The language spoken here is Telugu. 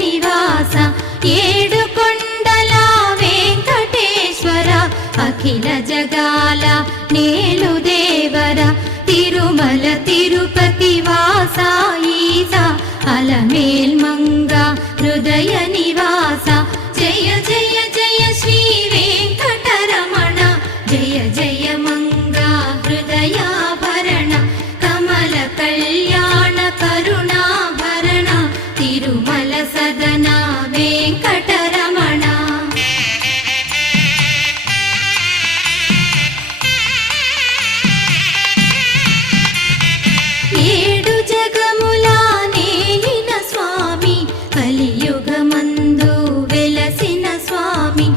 నివాస ఏడు కొండల వెంకటేశ్వర అఖిల జగాల నేలు దేవర తిరుమల తిరుపతి వాస ఈస అలమేల్ మంగ హృదయ నివాస జయ జయ జయ శ్రీ వెంకటరమణ జయ జయ మంగ హృదయాభరణ కమల కళ్యాణ కరుణాభరణ తిరుమల సదన వెంకటరమణ ఏడు జగముల నేలిన స్వామి కలియుగమందు వెలసిన స్వామి